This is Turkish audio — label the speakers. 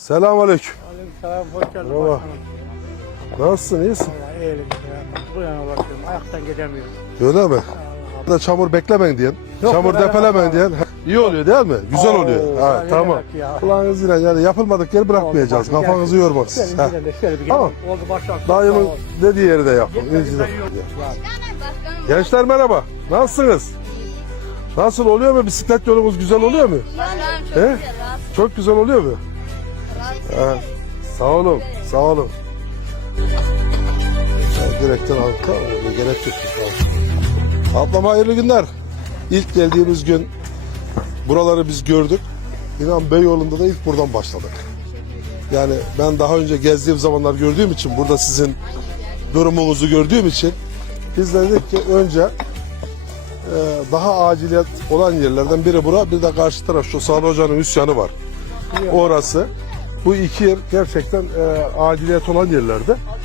Speaker 1: Selamünaleyküm.
Speaker 2: Aleykümselam, hoş geldin
Speaker 1: Merhaba.
Speaker 2: başkanım.
Speaker 1: Nasılsın, iyisin?
Speaker 2: Vallahi iyilik ya. Bu yana bakıyorum, ayaktan gidemiyorum.
Speaker 1: Öyle mi?
Speaker 2: Allah
Speaker 1: Da çamur beklemen diyen,
Speaker 2: Yok,
Speaker 1: çamur
Speaker 2: öyle
Speaker 1: depelemen
Speaker 2: yok.
Speaker 1: diyen iyi oluyor değil mi? Güzel
Speaker 2: Oo,
Speaker 1: oluyor. Ha,
Speaker 2: ne
Speaker 1: tamam.
Speaker 2: demek ya?
Speaker 1: Allah'ın izniyle yani yapılmadık yer bırakmayacağız.
Speaker 2: Oldu, bak,
Speaker 1: Kafanızı
Speaker 2: gel.
Speaker 1: yormaz.
Speaker 2: Şöyle
Speaker 1: Ha.
Speaker 2: bir de şöyle bir
Speaker 1: Tamam.
Speaker 2: Oldu başak.
Speaker 1: Dayımın dediği yeri de yapın. İnciden. Gençler merhaba. Nasılsınız? Nasıl oluyor mu? Bisiklet yolumuz güzel oluyor mu?
Speaker 3: Vallahi çok
Speaker 1: He?
Speaker 3: güzel, rahat,
Speaker 1: Çok güzel oluyor mu?
Speaker 3: rahat.
Speaker 1: Ha. Sağ olun. Sağ olun. Direkten aldık. Tamam. Gerek yok. Tamam. Ablam hayırlı günler. İlk geldiğimiz gün buraları biz gördük. İnan Beyoğlu'nda da ilk buradan başladık. Yani ben daha önce gezdiğim zamanlar gördüğüm için, burada sizin durumunuzu gördüğüm için biz de dedik ki önce daha aciliyet olan yerlerden biri bura, bir de karşı taraf şu Sağlı Hoca'nın üsyanı var. Orası. Bu iki yer gerçekten aciliyet olan yerlerde.